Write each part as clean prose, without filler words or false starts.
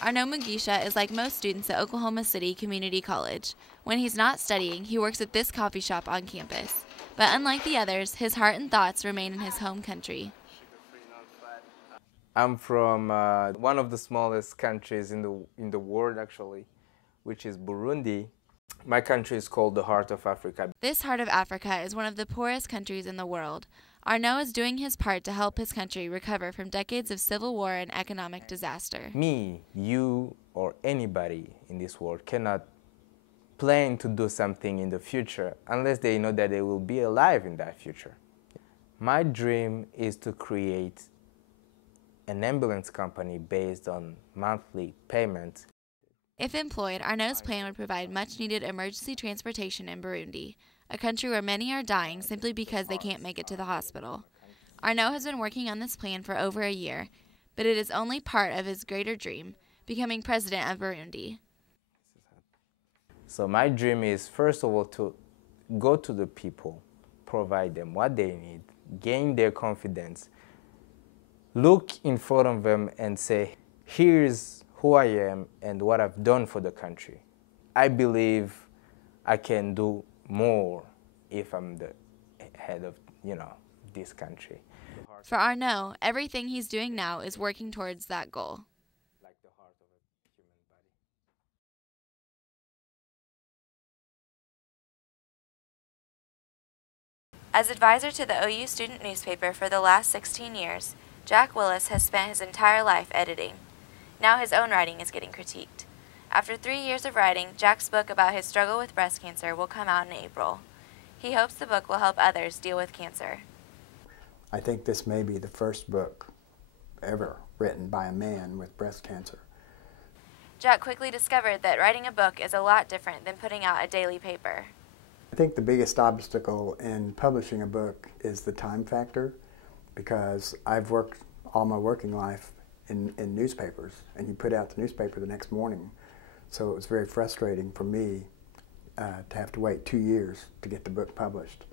Arnaud Mugisha is like most students at Oklahoma City Community College. When he's not studying, he works at this coffee shop on campus. But unlike the others, his heart and thoughts remain in his home country. I'm from one of the smallest countries in the world, actually, which is Burundi. My country is called the Heart of Africa. This Heart of Africa is one of the poorest countries in the world. Arnaud is doing his part to help his country recover from decades of civil war and economic disaster. Me, you, or anybody in this world cannot plan to do something in the future unless they know that they will be alive in that future. My dream is to create an ambulance company based on monthly payments. If employed, Arnaud's plan would provide much-needed emergency transportation in Burundi, a country where many are dying simply because they can't make it to the hospital. Arnaud has been working on this plan for over a year, but it is only part of his greater dream, becoming president of Burundi. So my dream is, first of all, to go to the people, provide them what they need, gain their confidence, look in front of them and say, here's who I am and what I've done for the country. I believe I can do more if I'm the head of, this country. For Arnaud, everything he's doing now is working towards that goal. As advisor to the OU student newspaper for the last 16 years, Jack Willis has spent his entire life editing. Now his own writing is getting critiqued. After 3 years of writing, Jack's book about his struggle with breast cancer will come out in April. He hopes the book will help others deal with cancer. I think this may be the first book ever written by a man with breast cancer. Jack quickly discovered that writing a book is a lot different than putting out a daily paper. I think the biggest obstacle in publishing a book is the time factor, because I've worked all my working life in newspapers, and you put out the newspaper the next morning. So it was very frustrating for me to have to wait 2 years to get the book published.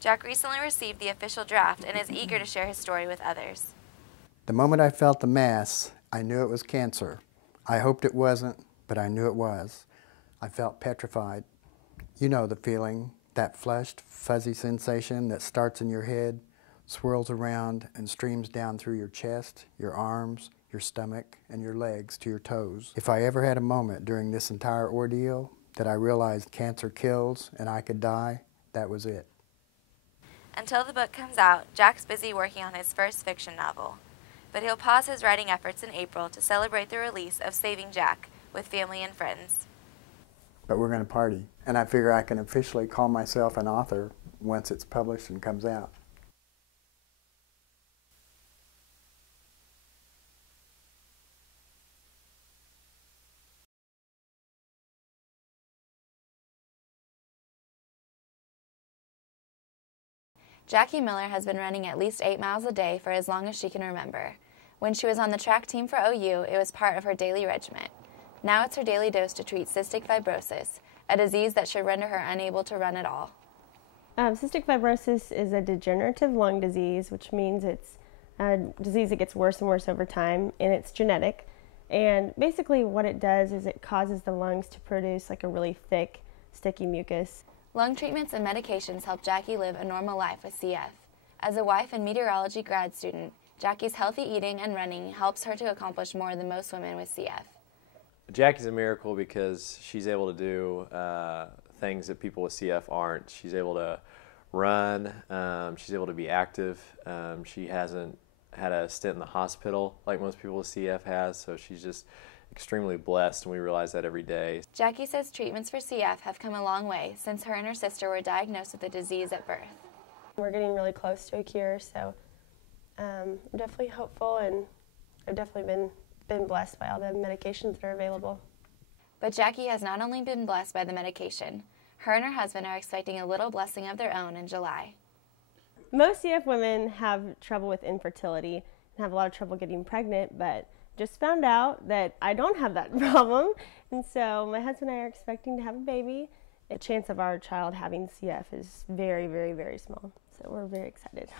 Jack recently received the official draft and is eager to share his story with others. The moment I felt the mass, I knew it was cancer. I hoped it wasn't, but I knew it was. I felt petrified. You know the feeling, that flushed, fuzzy sensation that starts in your head, swirls around and streams down through your chest, your arms, your stomach, and your legs to your toes. If I ever had a moment during this entire ordeal that I realized cancer kills and I could die, that was it. Until the book comes out, Jack's busy working on his first fiction novel. But he'll pause his writing efforts in April to celebrate the release of Saving Jack with family and friends. But we're going to party, and I figure I can officially call myself an author once it's published and comes out. Jackie Miller has been running at least 8 miles a day for as long as she can remember. When she was on the track team for OU, it was part of her daily regimen. Now it's her daily dose to treat cystic fibrosis, a disease that should render her unable to run at all. Cystic fibrosis is a degenerative lung disease, which means it's a disease that gets worse and worse over time, and it's genetic. And basically what it does is it causes the lungs to produce like a really thick, sticky mucus. Lung treatments and medications help Jackie live a normal life with CF. As a wife and meteorology grad student, Jackie's healthy eating and running helps her to accomplish more than most women with CF. Jackie's a miracle because she's able to do things that people with CF aren't. She's able to run, she's able to be active. She hasn't had a stint in the hospital like most people with CF has, so she's just extremely blessed, and we realize that every day. Jackie says treatments for CF have come a long way since her and her sister were diagnosed with the disease at birth. We're getting really close to a cure, so I'm definitely hopeful, and I've definitely been blessed by all the medications that are available. But Jackie has not only been blessed by the medication. Her and her husband are expecting a little blessing of their own in July. Most CF women have trouble with infertility and have a lot of trouble getting pregnant, but just found out that I don't have that problem, and so my husband and I are expecting to have a baby. The chance of our child having CF is very, very, very small, so we're very excited.